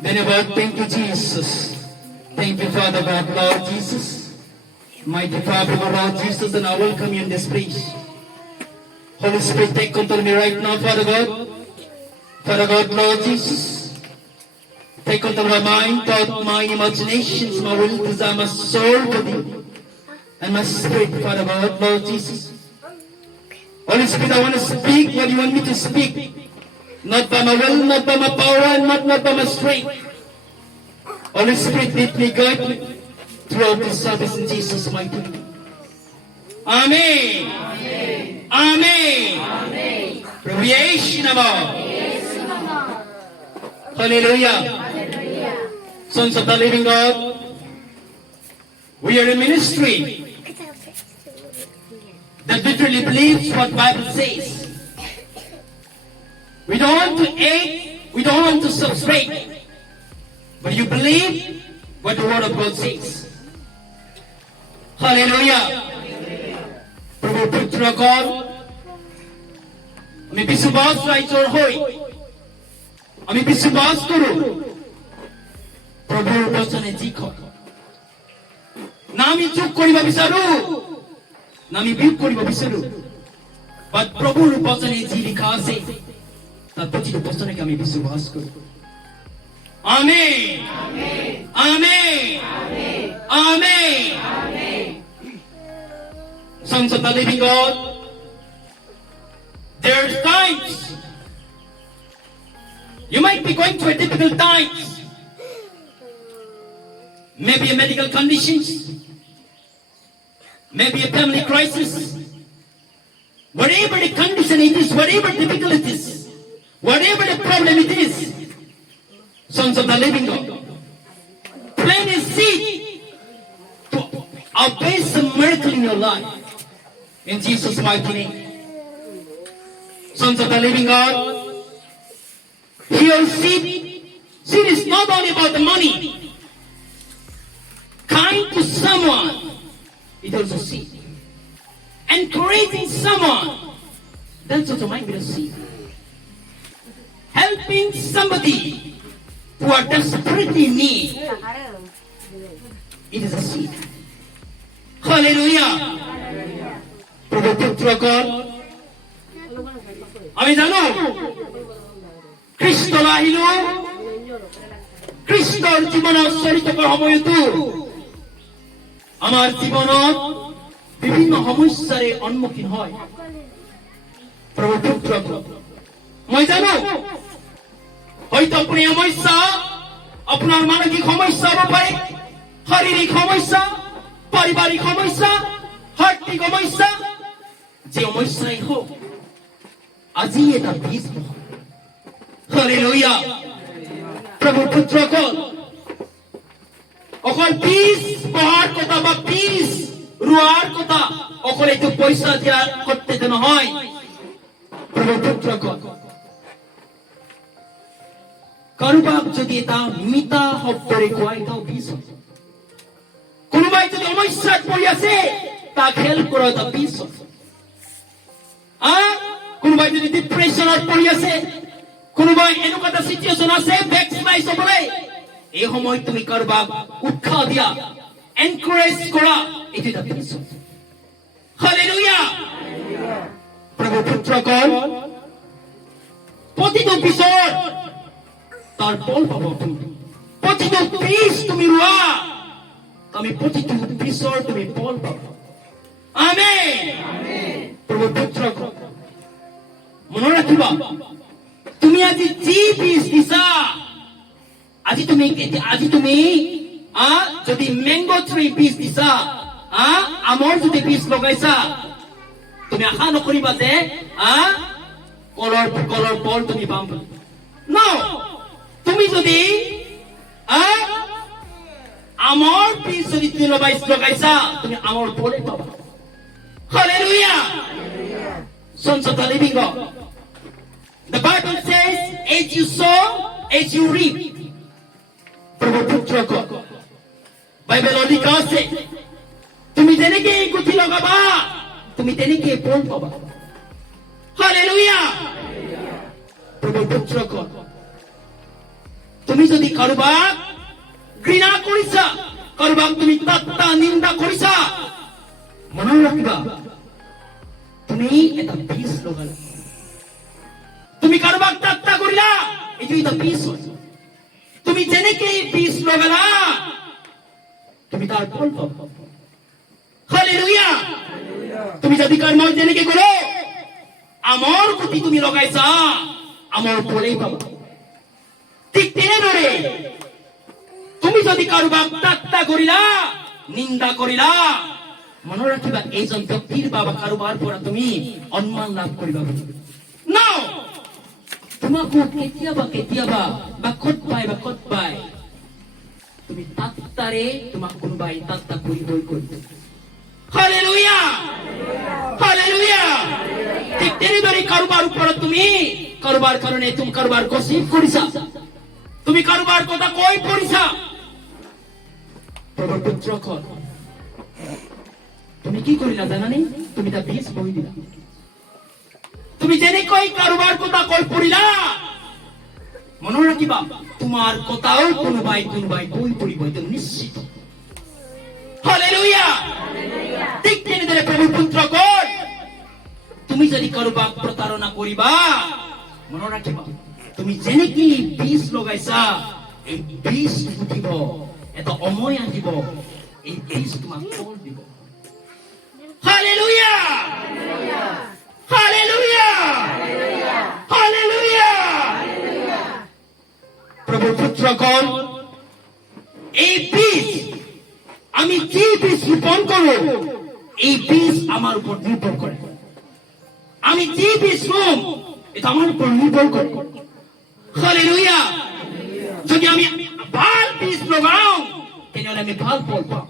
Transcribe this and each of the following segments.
Then about thank you, Jesus. Thank you, Father God, Lord Jesus. Mighty Father, Lord Jesus, and I welcome you in this place. Holy Spirit, take control of me right now, Father God. Father God, Lord Jesus. Take control of my mind, thought, mind, imaginations, my will, desire, my soul, body, and my spirit, Father God, Lord Jesus. Holy Spirit, I want to speak what you want me to speak. Not by my will, not by my power, and not by my strength. Holy Spirit, lead me, guide me throughout this service in Jesus' mighty name. Amen. Amen. Amen. Amen. Creation of all. Hallelujah. Hallelujah. Sons of the living God, we are a ministry that literally believes what Bible says. We don't want to aid, we don't want to subtract, but you believe what the Word of God says. Hallelujah. प्रभु पुत्र God, আমি বিশ্বাস রাইজৰ হৈ আমি বিশ্বাস কৰো প্ৰভুৰ বচনে যি কয় না আমি চুপ কৰিব বিচাৰো না আমি বিয়োগ কৰিব বিচাৰো বাট প্ৰভুৰ বচনে যি লিখা আছে তাৰ প্ৰতিটো বচনকে আমি বিশ্বাস কৰো amen amen amen amen Sons of the living God, there are times you might be going through a difficult times, maybe a medical conditions, maybe a family crisis, whatever the condition it is, whatever difficult it is, whatever the problem it is, sons of the living God, plant a seed to obey some miracle in your life. In Jesus' mighty name. Sons of the living God, here seed is not only about the money. Kind to someone, it also seed. Encouraging someone, that's also might be a seed. Helping somebody who are desperately in need, it is a seed. Hallelujah. প্রভু পুত্র God, আমি জানো খ্ৰীষ্ট আহিলো খ্ৰীষ্টৰ জীৱনত চৰিত কৰাৰ সময়তো আমাৰ জীৱনত বিভিন্ন সমস্যাৰে সন্মুখীন হয় প্ৰভু পুত্ৰ God, মই জানো হয়তো আপুনি সমস্যা আপোনাৰ মানসিক সমস্যা হ'ব পাৰে শাৰীৰিক সমস্যা পাৰিবাৰিক সমস্যা আৰ্থিক সমস্যা যে সমস্যাই হোক আজি এটা বীজ হালেলুয়া প্ৰভু পুত্ৰ God, অকল বীজ বহাৰ কথা বা বীজ ৰোৱাৰ কথা অকল এইটো পইচা দিয়া করতে নহয় প্ৰভু পুত্ৰ God, কাৰোবাক যদি এটা মিঠা শব্দৰে কোৱা এটাও বীজ কোনোবাই যদি সমস্যাত পৰি আছে তাক হেল্প কৰা এটা বীজ কোনোবাই যদি ডিপ্ৰেছনত পৰি আছে কোনোবাই এনেকুৱা এটা সিচুৱেচন আছে বেকস্লাইজ হ'বলৈ এই সময়ত তুমি কাৰোবাক উৎসাহ দিয়া এনকাৰেজ কৰা এইটো এটা বীজ হালেলুয়া প্ৰভু পুত্ৰ God, প্ৰতিটো বীজৰ তাৰ ফল পাব তুমি প্ৰতিটো বীজ তুমি ৰোৱা তুমি প্ৰতিটো বীজৰ তুমি ফল পাবা আমেন প্ৰভু পুত্ৰ God, মনত ৰাখিবা তুমি আজি যি বীজ দিছা আজি তুমি যদি মেংগো ট্ৰি বীজ দিছা আমৰ যদি বীজ লগাইছা তুমি আশা নকৰিবা যে কলৰ ফল তুমি পাম ন তুমি যদি আমৰ বীজ যদি তুমি লগাইছা তুমি আমৰ ফলে পাবা Hallelujah. Sons of the living God. The Bible says, as you sow, as you reap. প্রভু পুত্র God, বাইবেল লিখা আছে তুমি যেনেকে গুটি লগাবা তুমি তেনেকে ফল পাবা Hallelujah. প্রভু পুত্র God, তুমি যদি কাৰোবাক ঘৃণা কৰিছা, কাৰোবাক তুমি ঠাট্টা নিন্দা কৰিছা, মনত ৰাখিবা তুমি এটা বিষ লগালা। তুমি কাৰোবাক ঠাট্টা কৰিলা, এইটো এটা বিষ হয়। তুমি যেনেকে বিষ লগালা তুমি তাৰ ফল পাবা। হালেলুয়া। তুমি যদি কর্ম যেনেকে করো, আমার প্রতি তুমি লগাইছা, আমার ফলেই পাবা। ঠিক তেনেদৰে তুমি যদি কাৰোবাক ঠাট্টা কৰিলা, নিন্দা কৰিলা, মনত ৰাখিবা এইজন ব্যক্তিৰ বা কাৰোবাৰ পৰা তুমি সন্মান লাভ কৰিবা। ন তোমাকো কেতিয়াবা কেতিয়াবা বা ক'ত পায় তুমি ঠাট্টাৰে তোমাক কোনোবাই ঠাট্টা কৰিবই কৰিব। Hallelujah, hallelujah. ঠিক তেনেদৰে কাৰোবাৰ ওপৰত তুমি কাৰোবাৰ কাৰণে তুমি কাৰোবাৰ গসিপ কৰিছা, তুমি কাৰোবাৰ কথা কৈ পৰিছা, প্ৰভুৰ পুত্ৰসকল তুমি কি কৰিলা জানানে? তুমি তাৰ বীজ বহি দিলা। তুমি যেনেকৈ কাৰোবাৰ কথা কৈ পৰিলা, মনত ৰাখিবা তোমাৰ কথাও কোনোবাই বহি পৰিব, এইটো নিশ্চিত। হালেলুয়া। ঠিক তেনেদৰে প্ৰভুৰ পুত্ৰসকল তুমি যদি কাৰোবাক প্ৰতাৰণা কৰিবা, মনত ৰাখিবা তুমি যেনেকে বীজ লগাইছা, এই বীজ ফুটিব, এটা সময় আহিব, এই বীজ তোমাক ফল দিব। Hallelujah, hallelujah, hallelujah. প্ৰভুৰ পুত্ৰসকল এই বীজ আমি যে বীজ ৰোপণ কৰো, এই বীজ আমার উপর নির্ভর করে। আমি যে বীজ ৰোম এটা আমার উপর নির্ভর করে। হালেলুয়া। যদি আমি ভাল বীজ লগাও তেনেহলে আমি ভাল ফল পাব।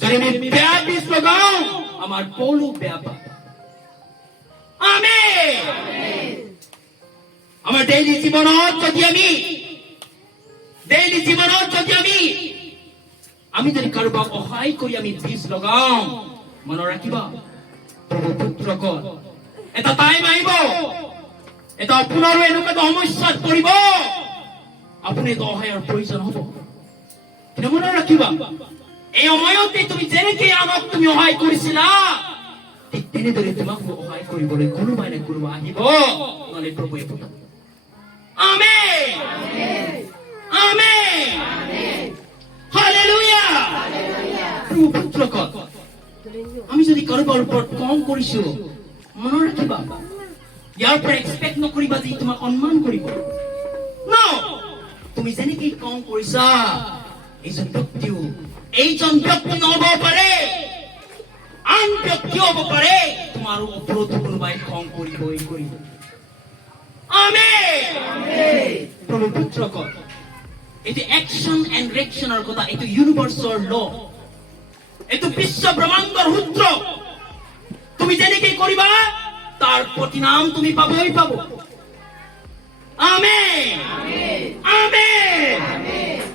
যদি আমি বেয়া বীজ লগাও আমার ফলও বেয়া পাব। আমেন। আমার ডেইলি জীবনত যদি আমি যদি কাৰোবাক সহায় কৰি আমি বীজ লগাও, মনত ৰাখিবা প্ৰভুৰ পুত্ৰসকল এটা টাইম আহিব, এটা আপোনাৰো এনেকুৱা সমস্যাত পৰিব, আপুনি সহায়ৰ প্ৰয়োজন হ'ব। কিন্তু মনত ৰাখিবা এই সময়তে তুমি যেনেকে আমাক তুমি সহায় কৰিছিলা, ঠিক তেনেদৰে তোমাকো সহায় কৰিবলৈ কোনোবাই না কোনোবা আহিব, নহ'লে প্ৰভুৱে পঠাব। Amen, amen, hallelujah. প্ৰভুৰ পুত্ৰসকল আমি যদি কাৰোবাৰ ওপৰত খং কৰিছো, মনত ৰাখিবা ইয়াৰ পৰা এক্সপেক্ট নকৰিবা যে তোমাক সন্মান কৰিব। ন তুমি যেনেকে খং কৰিছা, এইজন ব্যক্তি নহ'ব পাৰে, আন ব্যক্তি হ'ব পাৰে, তোমাৰ ওপৰতো কোনোবাই খং কৰিব। আমেন। প্ৰভুৰ পুত্ৰসকল এটি অ্যাকশন এন্ড রিঅ্যাকশনের কথা, এটি ইউনিভার্সাল ল, এটি বিশ্ব ব্রহ্মাণ্ডৰ সূত্র। তুমি যেনেকে কৰিবা তাৰ পৰিণাম তুমি পাবই পাব। Amen, amen.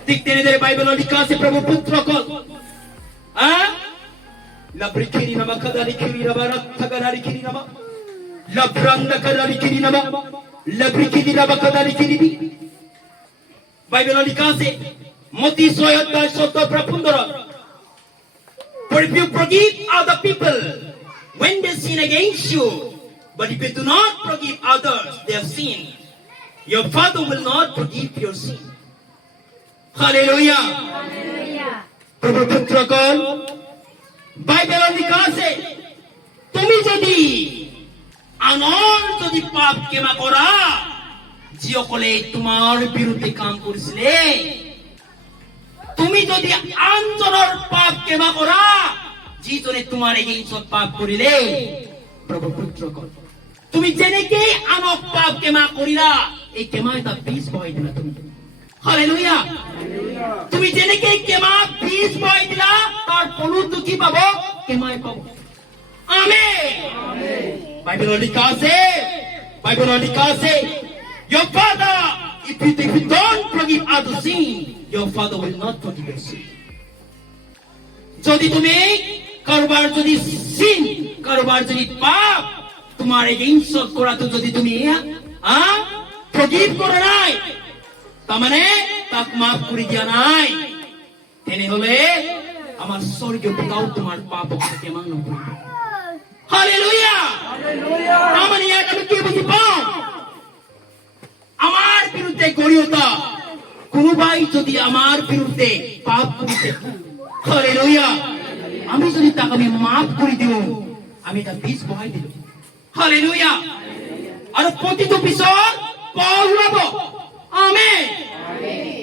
ঠিক তেনেদৰে বাইবেলত লিখা আছে প্ৰভুৰ পুত্ৰসকল, লাব্ৰিকিৰি নামা কাদাৰিকিৰি নামা ৰাত্তাগাৰিকিৰি নামা লাব্ৰান্দাকাৰিকিৰি নামা লাব্ৰিকিৰি নামা কাদাৰিকিৰি। বাইবেলত লিখা আছে মতি 6:17। For if you forgive other people when they sin against you, but if you do not forgive others their sin, your Father will not forgive your sin. Hallelujah. প্ৰভুৰ পুত্ৰসকল বাইবেলত লিখা আছে তুমি যদি আনৰ যদি পাপ ক্ষমা কৰা, যিসকলে তোমাৰ বিৰুদ্ধে কাম কৰিছিলে, তুমি যদি আনজনৰ পাপ ক্ষমা কৰা, যিজনে তোমাৰ এগেইনষ্টত পাপ কৰিলে, প্ৰভুৰ পুত্ৰসকল তুমি যেনেকে আনক পাপ ক্ষমা কৰিলা, এই ক্ষমা এটা বীজ বহাই দিলা তুমি। হালেলুয়া। তুমি যেনেকে ক্ষমা বীজ বহাই দিলা, তাৰ ফলটো কি পাব? ক্ষমাই পাব। আমেন। বাইবেলত লিখা আছে your father, if you don't forgive other sin, your father will not forgive your sin. যদি তুমি কাৰোবাৰ যদি sin, কাৰোবাৰ যদি পাপ তোমাৰ এগেইনষ্টত কৰাটো যদি তুমি forgive কৰা নাই, তাৰমানে তাক মাফ কৰি দিয়া নাই, তেনেহলে আমাৰ স্বৰ্গীয় পিতাও তোমাৰ পাপক ক্ষমা নকৰিব। হালেলুয়া। তাৰমানে ইয়াত আমি কি বুজি পাওঁ? আমাৰ বিৰুদ্ধে গঢ়ি উঠা কোনোবাই যদি আমাৰ বিৰুদ্ধে পাপ কৰিছে, হালেলুয়া, আমি যদি তাক আমি মাফ কৰি দিওঁ, আমি তাক বীজ বহাই দিলো। হালেলুয়া। আৰু প্ৰতিটো পিছত ফল ওলাব। আমেন।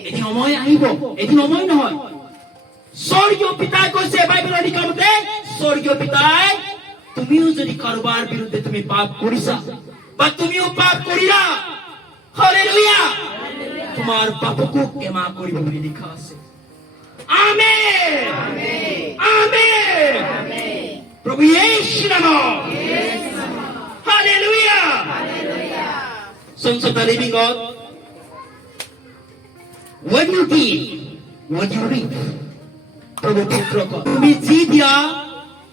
এদিন সময় আহিব, এদিন সময় নহয়। স্বৰ্গীয় পিতাই কৈছে বাইবেলৰ লিখা মতে, স্বৰ্গীয় পিতাই তুমিও যদি কাৰোবাৰ বিৰুদ্ধে তুমি পাপ কৰিছা বা তুমিও পাপ কৰিলা, হালেলুয়া, তোমাৰ পাপকো ক্ষমা কৰিব বুলি লিখা আছে। আমেন। আমেন। প্ৰভু যীশুৰ নামত hallelujah. Sons of the living God, what you give, what you reap. প্ৰভু পুত্ৰ কয়, তুমি যি দিয়া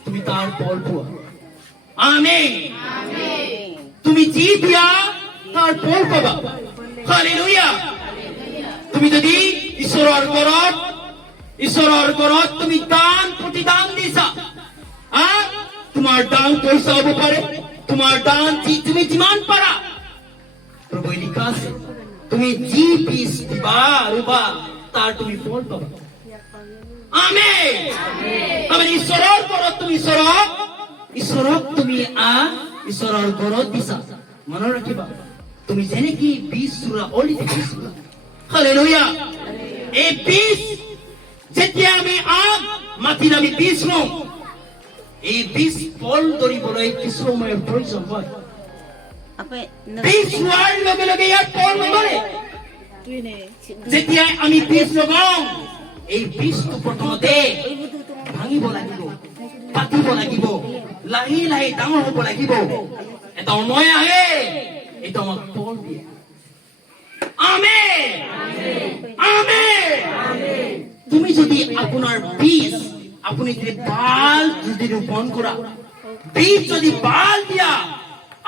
তুমি তাৰ ফল পোৱা। আমেন। তুমি যি দিয়া তাৰ ফল পাবা। হালেলুয়া। তুমি যদি ঈশ্বৰৰ ঘৰত তুমি দান প্ৰতিদান দিছা, তোমাৰ দান পইচা হ'ব পাৰে, তোমাৰ দান তুমি যিমান পাৰা, প্ৰভু লিখা আছে তুমি যি বীজ দিবা ৰুবা তাৰ তুমি ফল পাবা। আমেন। তাৰমানে ঈশ্বৰৰ ঘৰত তুমি ঈশ্বৰক তুমি ঈশ্বৰৰ ঘৰত দিছা। মনত ৰাখিবা, তুমি যেনেকি বীজ ৰুৱা অলিতে বীজ ৰুৱা। হালেলুয়া। এই বীজ যেতিয়া আমি মাটিত আমি বীজ ৰুওঁ, এই বীজ ফল ধৰিবলৈ কিছু সময়ৰ প্ৰয়োজন হয়। বীজ ৰোৱাৰ লগে লগে ইয়াৰ ফল নধৰে। যেতিয়া আমি বীজ লগাওঁ, এই বীজটো প্ৰথমতে ভাঙিব লাগিব, পাতিব লাগিব, লাহে লাহে ডাঙৰ হ'ব লাগিব। এটা সময় আহে এইটো আমাক ফল দিয়ে। আমেন। আমেন। তুমি যদি আপোনাৰ বীজ আপুনি যদি ভাল যদি ৰোপণ কৰা, বীজ যদি ভাল দিয়া,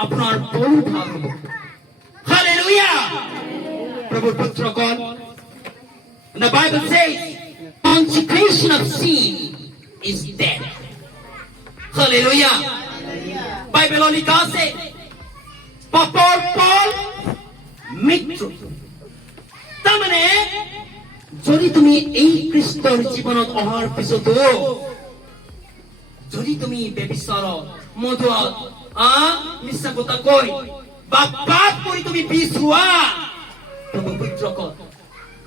আপোনাৰ ফল ভাল হ'ব। হালেলুয়া। প্ৰভুৰ পুত্ৰগণ, the Bible says consecration of sin is death. Hallelujah. বাইবেলত লিখা আছে পাপৰ ফল মৃত্যু। তাৰমানে যদি তুমি এই খ্ৰীষ্টৰ জীৱনত অহাৰ পিছতো যদি তুমি ব্যভিচাৰত, মদত, মিছাকথা কৈ বা পাপ কৰি তুমি বীজ ৰোৱা, প্ৰভু পুত্ৰগণ,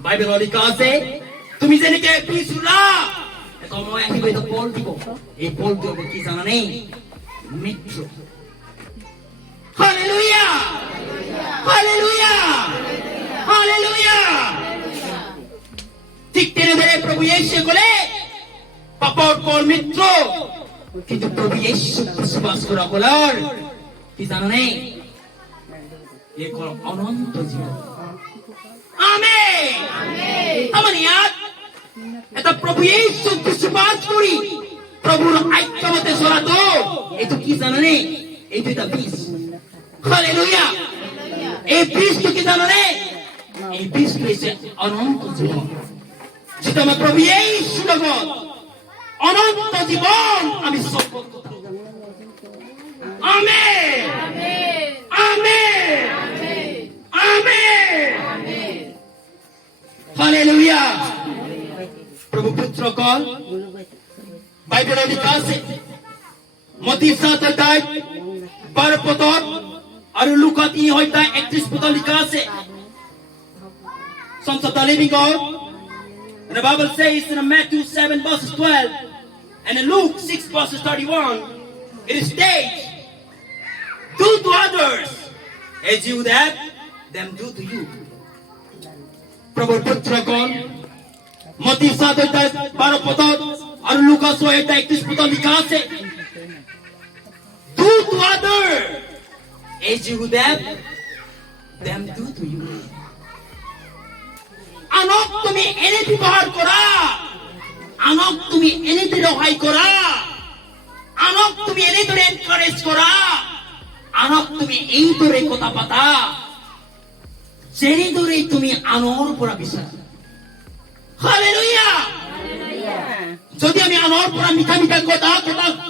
বাইবেলত লিখা আছে তুমি যেনেকে বীজ ৰুলা, এটা সময় আহিব এটা ফল দিব। এই ফলটো হ'ব কি জানানে? মৃত্যু। হালেলুয়া। হালেলুয়া। হালেলুয়া। ঠিক তেনেদৰে প্ৰভু যীশুৱে ক'লে পাপৰ ফল মৃত্যু, কিন্তু প্ৰভু যীশুক বিশ্বাস কৰা সকলৰ কি জানানে? এই হ'ল অনন্ত জীৱন। আমেন। আমাৰ ইয়াত এটা প্ৰভু যীশুক বিশ্বাস কৰি প্ৰভুৰ আজ্ঞামতে চলাটো, এইটো কি জানানে? এইটো এটা বীজ। হালেলুয়া। এই বীজটো কি জানানে? এই বীজটো হৈছে অনন্ত জীৱন, যেটা আমার প্রভু যীশু লগত অনন্ত জীবন আমি সম্পর্ক। আমেন। আমেন। আমেন। হালেলুয়া। প্রভু পুত্রগণ, বাইবেলত লিখা আছে মত্তী ৭ অধ্যায় ১২ পদ আৰু লুকা ৩ অধ্যায় ৩১ পদ লিখা আছে। Sons of the living God. And the Bible says in Matthew 7 verses 12 and in Luke 6 verses 31, it states, do to others as you would have them do to you. Prabhu Putragon, Mati 7 অধ্যায় 12 পদ আর লুকা 6 অধ্যায় 31 পদ লেখা আছে, do to others as you would have them do to you. আনক তুমি এনে ব্যৱহাৰ কৰা, আনক তুমি এনেদৰে সহায় কৰা, আনক তুমি এনেদৰে এনকাৰেজ কৰা, আনক তুমি এইদৰে কথা পাতা যেনেদৰে তুমি আনৰ পৰা বিচাৰা। হালেলুয়া। যদি আমি আনৰ পৰা মিঠা মিঠা কথা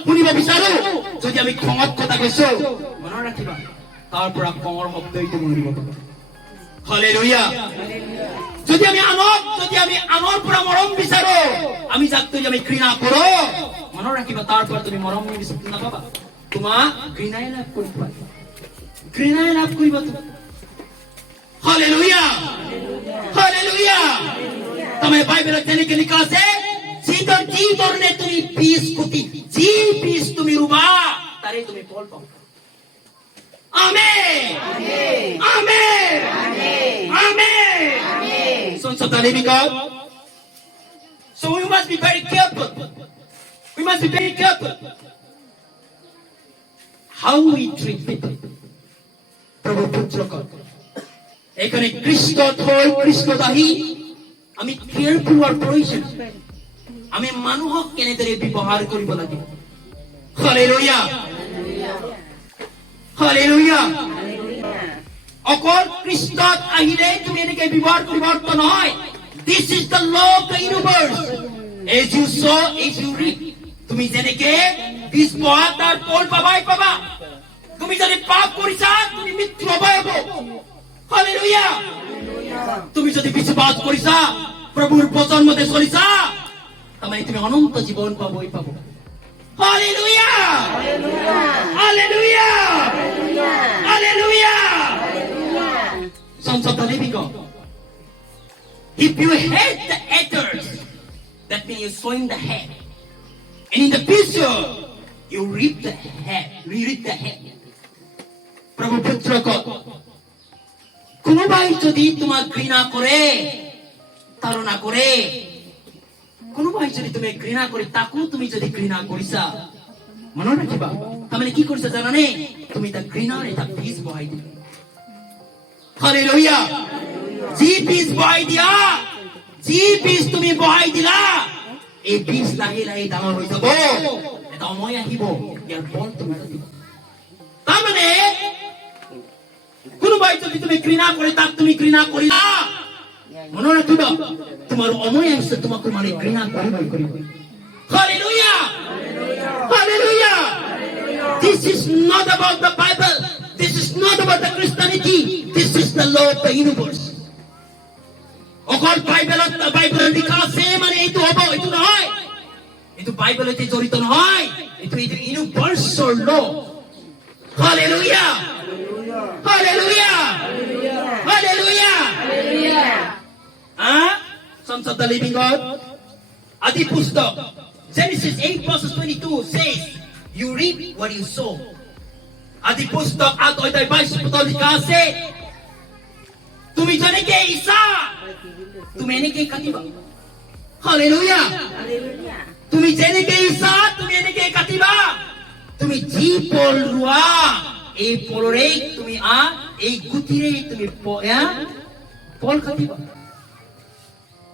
শুনিব বিচাৰো, যদি আমি খঙত কথা কৈছো, মনত ৰাখিবা তাৰ পৰা খঙৰ শব্দই তুমি শুনিব পাবা। হালেলুয়া। যদি আমি আনৰ পৰা মৰম বিচাৰো, আমি যাক যদি আমি ঘৃণা কৰো, মনত ৰাখিবা তাৰ পৰা তুমি মৰম নাপাবা, তোমাক ঘৃণাই লাভ কৰিবা, ঘৃণাই লাভ কৰিবা তুমি। হালেলুয়া। হালেলুয়া। তুমি বাইবেলত যেনেকে লিখা আছে, যি ধৰণে তুমি যি বীজ তুমি ৰুবা তাৰে তুমি ফল পাবা। Amen. Amen. Amen. Sons of the living God. So we must be very careful. We must be very careful how we treat people. Prabhu Putraka. এখানে কৃষ্ণ থৈ কৃষ্ণ দাহি আমি কেয়াৰফুল হোৱাৰ প্ৰয়োজন। আমি মানুহক কেনেদৰে ব্যৱহাৰ কৰিব লাগে। হালেলুয়া। হালেলুয়া। অকল কৃষ্ণত আহিলে তুমি এনেকে ব্যৱহাৰ কৰিব নহয়। This is the law of the universe. As you sow, as you reap. তুমি যেনেকে বীজ বোৱা তাৰ ফল পাবাই পাবা। তুমি যদি পাপ কৰিছা তুমি মৃত্যু হ'বই হ'ব। হালেলুয়া। তুমি যদি বিশ্বাস কৰিছা, প্ৰভুৰ বচন মতে চলিছা, তাৰমানে তুমি অনন্ত জীৱন পাবই পাব। Hallelujah. Hallelujah. Hallelujah. Sons of the living God. If you hate the haters, that means you're sowing the head. And in the future, you reap the head. You reap the head. Prabhu Putraka. কোনোবাই যদি তোমাক ঘৃণা কৰে, তাড়না কৰে, কোনোবাই যদি তুমি ঘৃণা কৰে, তাকো তুমি যদি ঘৃণা কৰিছা, মনত ৰাখিবা তাৰমানে কি কৰিছা জানানে? তুমি তাক ঘৃণাৰ এটা বীজ বহাই দিলা। হালেলুয়া। যি বীজ বহাই দিয়া, যি বীজ তুমি বহাই দিলা, এই বীজ লাহে লাহে ডাঙৰ হৈ যাব, এটা সময় আহিব ইয়াৰ ফল তুমি পাবা। তাৰমানে কোনোবাই যদি তুমি ঘৃণা কৰে, তাক তুমি ঘৃণা কৰিলা, মনত ৰাখিবা তোমাৰ সময় আহিছে তোমাক মানে ঘৃণা কৰিব। Hallelujah. Hallelujah. This is not about the Bible. This is not about the Christianity. This is the law of the universe. অকল বাইবেলত লিখা আছে মানে এইটো হ'ব, এইটো নহয়। এইটো বাইবেলতে জড়িত নহয়, এইটো ইউনিভাৰ্সৰ ল'। Hallelujah. Hallelujah. Hallelujah. Sons of the living God. Adi Pustak. Genesis 8 verses 22 says, you reap what you sow. Adi Pustak at oitay বাইশ পদত লিখা আছে, তুমি যেনেকে ইচ্ছা তুমি এনেকে কাটিবা। Hallelujah. তুমি যেনেকে ইচ্ছা তুমি এনেকে কাটিবা। তুমি যি ফল ৰোৱা এই ফলৰে তুমি এই গুটিৰে তুমি ফল খাটিবা।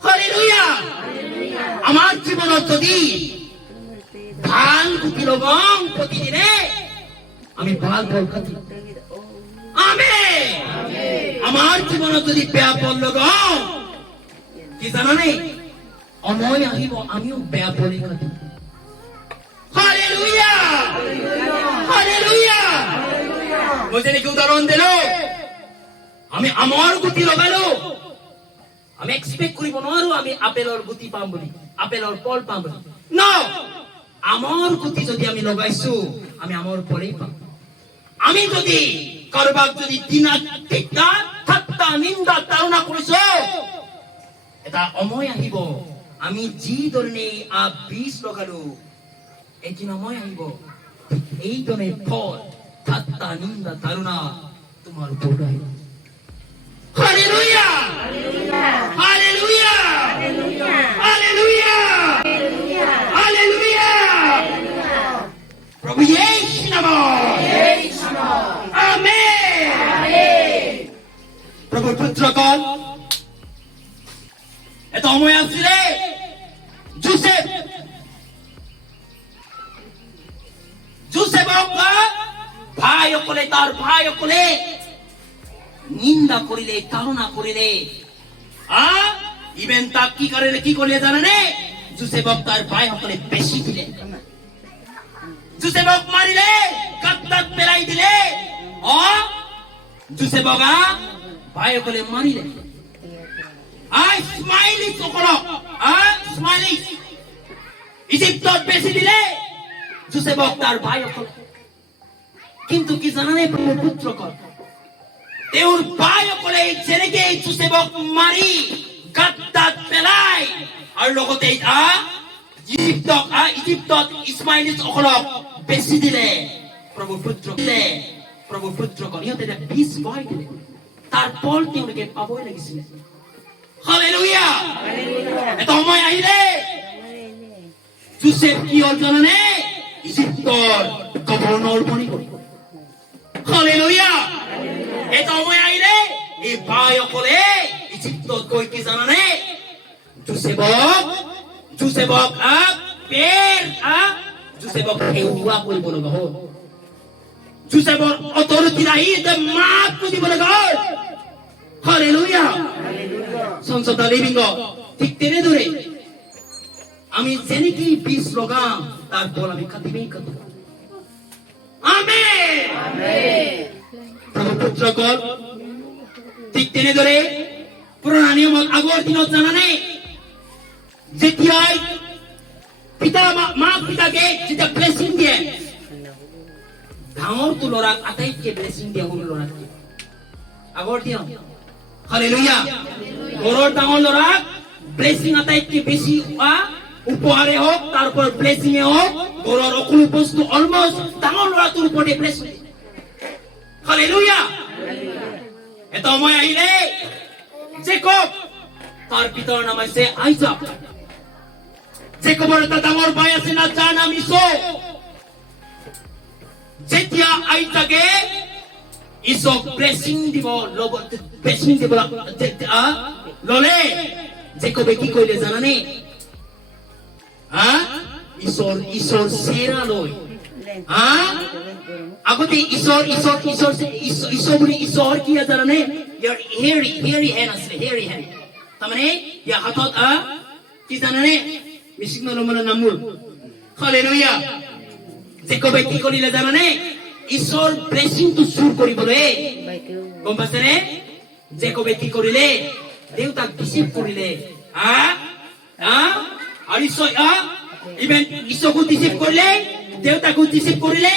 হালেলুয়া। আমাৰ জীৱনত যদি ভাল গুটি লগাও প্ৰতিদিনে, আমি ভাল ফল খাটিম। আমেন। আমাৰ জীৱনত যদি বেয়া ফল লগাও, কি জানানে? সময় আহিব আমিও বেয়া ফল খাটিম। হালেলুয়া। হালেলুয়া। মই যেনেকে উদাহৰণ দিলো, আমি আমৰ গুটি লগালো, আমি এক্সপেক্ট কৰিব নোৱাৰো আমি আপেলৰ গুটি পাম বুলি, আপেলৰ ফল পাম বুলি। ন, আমৰ গুটি যদি আমি লগাইছো আমি আমৰ ফলেই পাম। আমি যদি কাৰোবাক যদি ঠাট্টা নিন্দা তাড়না কৰিছো, এটা সময় আহিব আমি যি ধৰণে বীজ লগালো এদিন সময় আহিব এই ধরনের ফল ঠাট্টা নিন্দা তাড়না তোমার উপর আহিব। হালেলুয়া। হালেলুয়া। হালেলুয়া। হালেলুয়া। প্রভু ইয়েশু নামে আমেন। প্রভুর পুত্রগণ, এটা সময় আসছে জোসেফক ভাই অকলে তার ভাই অকলে নিন্দা করিলে তাড়না করিলে ইভেন তাক কি কৰিলে জানানে জোসেফক তাৰ ভাইসকলে বেছি দিলে জোসেফক মাৰিলে কাটাত পেলাই দিলে জোসেফক ভাইসকলে মাৰিলে ইছমাইলিছ সকলক ইছমাইলিছ ইজিপ্তত বেছি দিলে জোসেফক তাৰ ভাইসকলে কিন্তু কি জানানে প্ৰভু পুত্ৰসকল তেওঁৰ ভাইসকলে যেনেকে জোসেফক মাৰি কাটাত পেলাই আৰু লগতে ইজিপ্তত ইছমাইলিছ সকলক বেছি দিলে প্ৰভু পুত্ৰসকল ইহঁতে 20 ভয় দিলে তাৰ ফল তেওঁলোকে পাবই লাগিছিল হালেলুয়া এটা সময় আহিলে জোসেফ কি হ'ল জানানে ইজিপ্তৰ গভৰ্ণৰ বনি গ'ল হালেলুয়া এটা সময় আহিলে এই ভাইসকলে ইজিপ্তত গৈ কি জানানে জোসেফক সেৱা কৰিব লগা হ'ল জোসেফৰ অথৰিটি আহি মাত দিব লগা হ'ল hallelujah Sons of the living God ঠিক তেনেদৰে আমি যেনেকে বীজ লগাম তাৰ ফল আমি কাটিমেই কাটিম আমেন প্ৰভু পুত্ৰসকল ঠিক তেনেদৰে পুৰণা নিয়মত আগৰ দিনত জানানে যেতিয়াই মাক পিতাকে যেতিয়া ব্লেছিং দিয়ে ডাঙৰটো ল'ৰাক আটাইতকৈ ব্লেছিং দিয়ে সৰু ল'ৰাতকৈ আগৰ দিনত হালেলুয়া ঘৰৰ ডাঙৰ ল'ৰাক ব্লেছিং আটাইতকৈ বেছি উপহাৰে হওক তাৰপৰ ব্লেছিঙে হওক ঘৰৰ সকলো বস্তু অলমষ্ট ডাঙৰ ল'ৰাটোৰ ওপৰতে ব্লেছিং হালেলুয়া এটা সময় আহিলে জেকব তাৰ পিতাৰ নাম হৈছে আইজাক জেকবৰ এটা ডাঙৰ ভাই আছে না যাৰ নাম ইছৌ যেতিয়া আইজাকে ইছৌক ব্লেছিং দিব ললে জেকবে কি কৰিলে জানানে ঈশ্বৰ চেৰা লৈ আগতে ঈশ্বৰ বুলি ঈশ্বৰ কি জানানে ইয়াৰ হেৰি হেন আছিলে হেৰি হেন তাৰমানে ইয়াৰ হাতত কি জানানে মিচিং মানুহৰ নামবোৰ হালেলুয়া জেকবে কি কৰিলে জানানে ঈশ্বৰ ব্লেছিংটো চুৰ কৰিবলৈ গম পাইছেনে জেকবে কি কৰিলে দেউতাক ডিচিভ কৰিলে আৰু ইভেন ঈশ্বৰকো ডিচিভ কৰিলে দেউতাকো ডিচিভ কৰিলে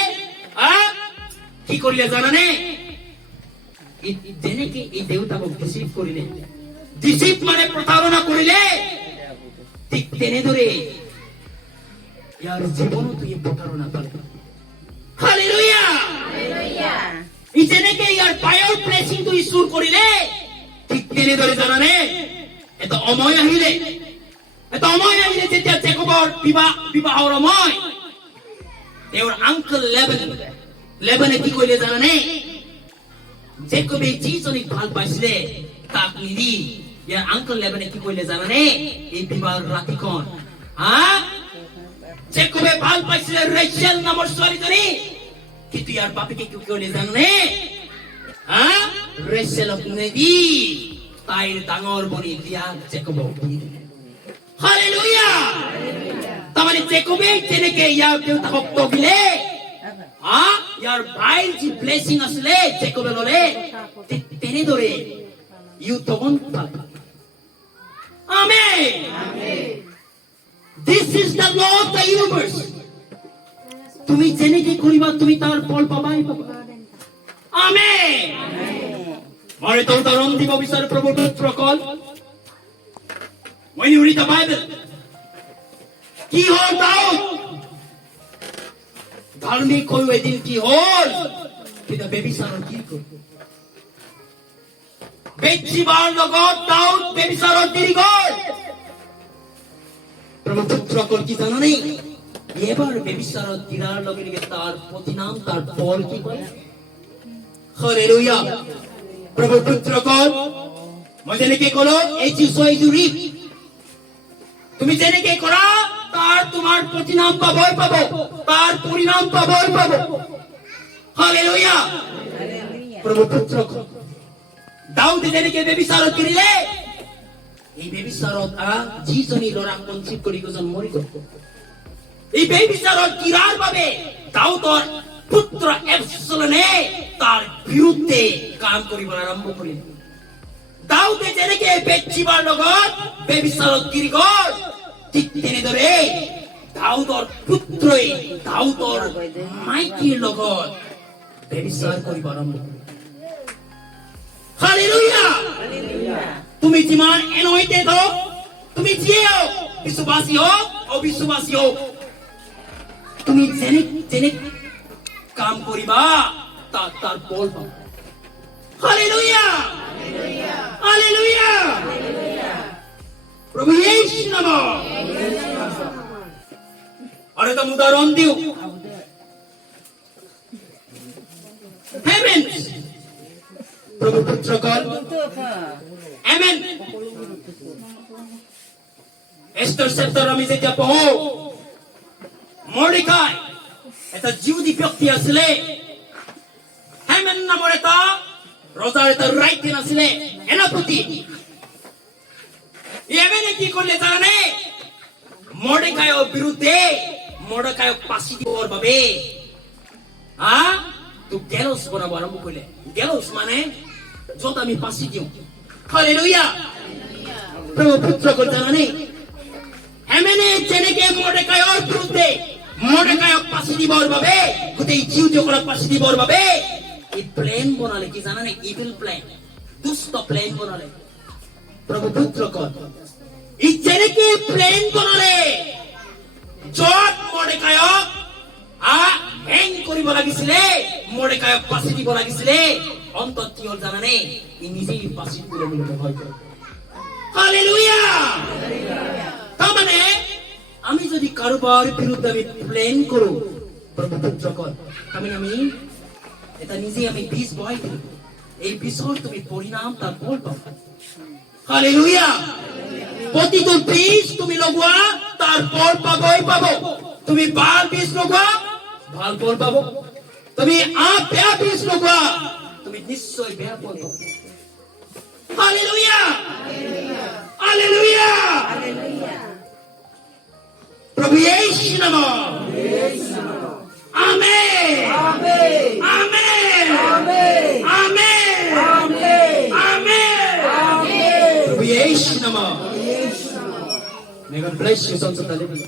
কি কৰিলে জানানে যেনেকে এই দেউতাকক ডিচিভ কৰিলে ডিচিভ মানে প্ৰতাৰণা কৰিলে ঠিক তেনেদৰে ইয়াৰ জীৱনতো এই প্ৰতাৰণা পালে হালেলুয়া ই যেনেকে ইয়াৰ বায়ৰ ব্লেছিংটো চুৰ কৰিলে ঠিক তেনেদৰে জানানে এটা সময় আহিলে যেতিয়া জেকবৰ বিবাহৰ সময় তেওঁৰ আংকল লেবানে কি কৰিলে জানানে জেকবে যিজনীক ভাল পাইছিলে তাক নিদি ইয়াৰ আংকল লেবানে কি কৰিলে জানানে এই বিবাহৰ ৰাতিখন জেকবে ভাল পাইছিলে ৰেচেল নামৰ ছোৱালীজনী কিন্তু ইয়াৰ বাপেকে কি কৰিলে জানানে ৰেচেলক নিদি তাইৰ ডাঙৰ বনি লিয়াক জেকবক দি দিলে হালেলুয়া তাৰমানে জেকবে যেনেকে ইয়াৰ দেউতাকক ঠগিলে ইয়াৰ ভাইৰ যি ব্লেছিং আছিলে জেকবে ললে তেনেদৰে ইউ তখন পালে amen This is the law of the universe. তুমি যেনেকে কৰিবা তুমি তাৰ ফল পাবাই পাবা আমেন মই এটা উদাহৰণ দিব বিচাৰো প্ৰভু পুত্ৰসকল when you read the Bible কি হ'ল দাউদ ধাৰ্মিক হৈ এদিন কি হ'ল কিন্তু বেবিচাৰৰ কি হ'ল বেথশিবাৰ লগত দাউদ বেবিচাৰত দেৰি গ'ল প্ৰভু পুত্ৰসকল কি জানানে এবাৰ বেবিচাৰত দিৰাৰ লগে লগে তাৰ প্ৰতিনাম তাৰ ফল কি হয় হালেলুয়া প্ৰভু পুত্ৰসকল মই যেনেকে ক'লো এই যি তুমি যেনেকে কৰা তাৰ তোমাৰ প্ৰতিনাম পাবই পাব তাৰ পৰিণাম পাবই পাব হালেলুয়া প্ৰভু পুত্ৰসকল দাউদে যেনেকে বেবিচাৰত কৰিলে এই বেবিচাৰত যিজনী ল'ৰা কনচিভ কৰি গজন মৰি গ'ল এই বেবিচাৰত কিৰাৰ বাবে দাউদৰ পুত্ৰ এবছলনে তাৰ বিৰুদ্ধে কাম কৰিব আৰম্ভ কৰিলে দাউদে যেনেকে বেতচিবাৰ লগত বেবিচাৰত গিৰি গ'ল ঠিক তেনেদৰে দাউদৰ পুত্ৰই দাউদৰ মাইকীৰ লগত বেবিচাৰ কৰিব আৰম্ভ কৰিলে হালেলুয়া তুমি যিমান এনয়েটেড হোক তুমি যিয়ে হোক বিশ্বাসী হোক অবিশ্বাসী হোক তুমি যেনে কাম কৰিবা তাৰ ফল পাবা হালেলুয়া হালেলুয়া প্রভু যীশু নাম আর এটা উদাহরণ দিও হেভেন প্রভু পুত্রগণ আমেন এস্থার চ্যাপ্টার আমি যেটা পঢ়ো মৰ্ডেকাই এটা জিউদি ব্যক্তি আছিলে হেমেন নামৰ এটা ৰজাৰ এটা ৰাইট হেণ্ড আছিলে সেনাপতি হেমেনে কি কৰিলে জানে মৰ্ডেকাইৰ বিৰুদ্ধে মৰ্ডেকাইক পাচি দিবৰ বাবে তো গেলোস বনাব আৰম্ভ কৰিলে গেলোস মানে য'ত আমি পাচি দিওঁ হালেলুয়া প্ৰভু পুত্ৰগণ জানে হেমেনে যেনেকে মৰ্ডেকাইৰ বিৰুদ্ধে মৰ্ডেকাইক পাচি দিবৰ বাবে গোটেই জিউসকলক পাচি দিবৰ বাবে এই প্লেন বনালে কি জানানে ইভিল প্লেন দুষ্ট প্লেন বনালে প্ৰভু পুত্ৰগণ এই যেনেকে প্লেন বনালে য'ত মৰ্ডেকাইক হেং কৰিব লাগিছিলে মৰ্ডেকাইক পাচি দিব লাগিছিলে অন্তত কি হ'ল জানানে ই নিজেই পাচি দিবলৈ ভয় কৰে হালেলুয়া তাৰমানে আমি যদি কাৰোবাৰ বিৰুদ্ধে আমি প্লেন কৰো প্ৰভু পুত্ৰগণ আমি এটা নিজে আমি বীজ বহাই দিওঁ এই বীজৰ তুমি পৰিণাম তাৰ ফল পাবা হালেলুয়া প্ৰতিটো বীজ তুমি লগোৱা তাৰ ফল পাবই পাব তুমি ভাল বীজ লগোৱা ভাল ফল পাব তুমি বেয়া বীজ লগোৱা তুমি নিশ্চয় বেয়া ফল পাব হালেলুয়া হালেলুয়া প্রভু যীশু নাম amen amen amen amen amen amen প্রভু যীশু নাম May God bless you, sons of the living.